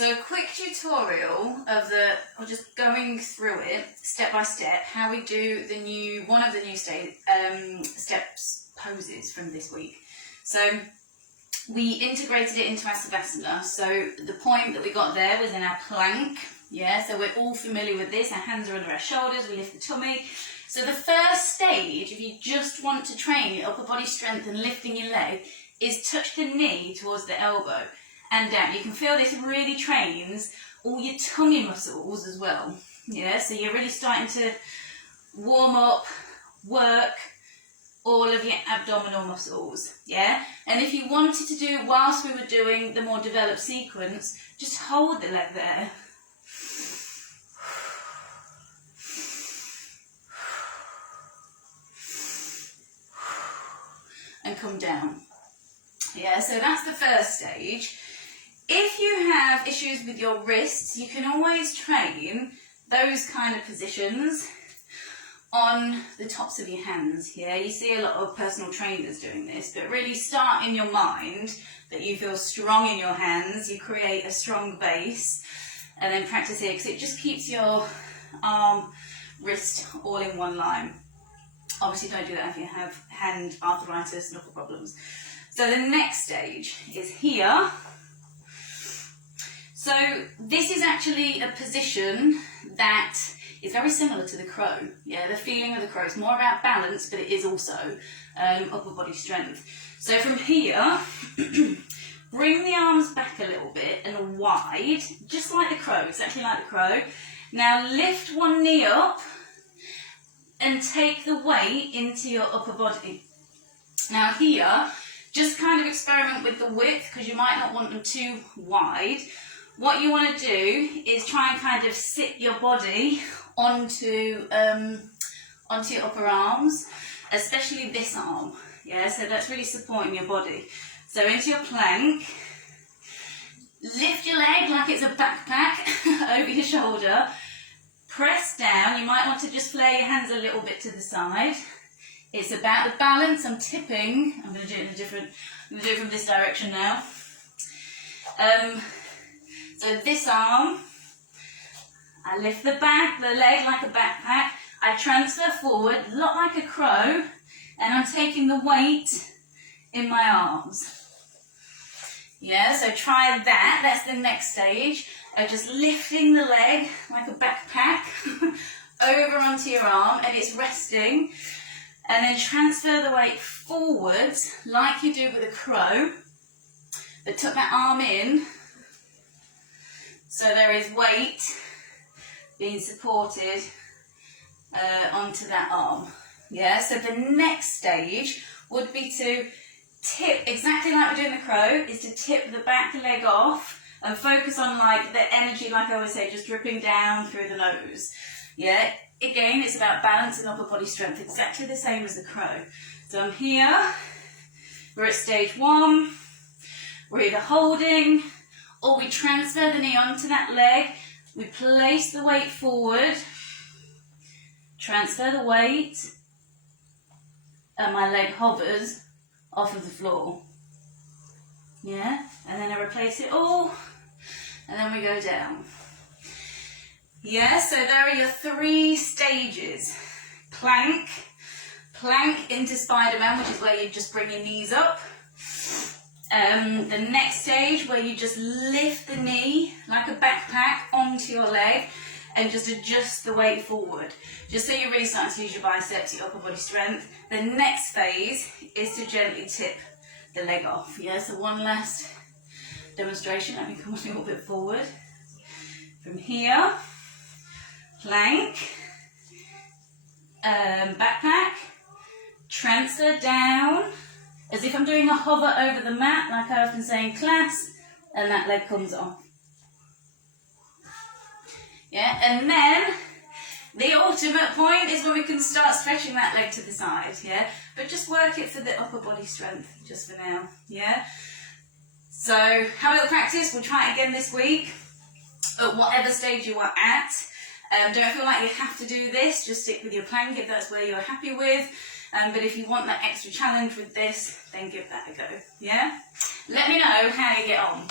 So a quick tutorial of just going through it step by step, how we do one of the new steps poses from this week. So we integrated it into our Savasana. So the point that we got there was in our plank. Yeah, so we're all familiar with this. Our hands are under our shoulders, we lift the tummy. So the first stage, if you just want to train your upper body strength and lifting your leg, is touch the knee towards the elbow and down. You can feel this really trains all your tummy muscles as well. Yeah, so you're really starting to warm up, work all of your abdominal muscles. Yeah, and if you wanted to do, whilst we were doing the more developed sequence, just hold the leg there. And come down. Yeah, so that's the first stage. If you have issues with your wrists, you can always train those kind of positions on the tops of your hands. Yeah, you see a lot of personal trainers doing this, but really start in your mind that you feel strong in your hands, you create a strong base, and then practice it, because it just keeps your arm, wrist all in one line. Obviously don't do that if you have hand arthritis and other problems. So the next stage is here. So this is actually a position that is very similar to the crow. Yeah, the feeling of the crow is more about balance, but it is also upper body strength. So from here, bring the arms back a little bit and wide, just like the crow, exactly like the crow. Now lift one knee up and take the weight into your upper body. Now here, just kind of experiment with the width, because you might not want them too wide. What you want to do is try and kind of sit your body onto your upper arms, especially this arm. Yeah, so that's really supporting your body. So into your plank, lift your leg like it's a backpack over your shoulder. Press down. You might want to just flare your hands a little bit to the side. It's about the balance. I'm tipping. I'm going to do it I'm going to do it from this direction now. So this arm, I lift the leg like a backpack. I transfer forward, look like a crow, and I'm taking the weight in my arms. Yeah, so try that. That's the next stage. Just lifting the leg like a backpack over onto your arm, and it's resting. And then transfer the weight forwards like you do with a crow, but tuck that arm in so there is weight being supported onto that arm. Yeah, so the next stage would be to tip, exactly like we're doing the crow, is to tip the back leg off and focus on like the energy, like I always say, just dripping down through the nose. Yeah, again, it's about balance and upper body strength, exactly the same as the crow. So I'm here, we're at stage one, we're either holding or we transfer the knee onto that leg, we place the weight forward, transfer the weight, and my leg hovers off of the floor. Yeah, and then I replace it all, and then we go down. Yeah, so there are your 3 stages. Plank into Spider-Man, which is where you just bring your knees up. The next stage, where you just lift the knee like a backpack onto your leg and just adjust the weight forward, just so you're really starting to use your biceps, your upper body strength. The next phase is to gently tip the leg off. Yeah, so one last demonstration. Let me come a little bit forward. From here, plank, backpack, transfer down, as if I'm doing a hover over the mat, like I often say in class, and that leg comes off. Yeah, and then the ultimate point is when we can start stretching that leg to the side, yeah? But just work it for the upper body strength, just for now, yeah? So have a little practice. We'll try it again this week at whatever stage you are at. Don't feel like you have to do this, just stick with your plank if that's where you're happy with. But if you want that extra challenge with this, then give that a go, yeah? Let me know how you get on.